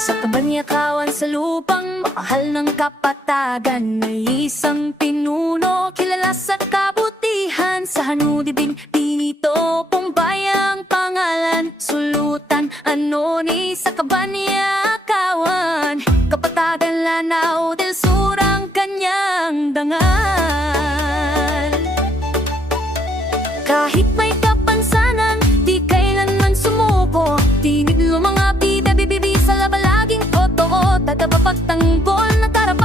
Sa kabanyakawan sa lupang mahal ng kapatagan, may isang pinuno kilala sa kabutihan. Sa hanudibin Pinito Pombayang pangalan, sulutan Anoni sa kabanyakawan. Kapatagan Lanao del Sur ang kanyang dangal. Kahit may kapansanan, di kailanman sumuko. Tinig lo mga bida, bibibi sa labalaging totoo. Tatapapat tanggol na tarap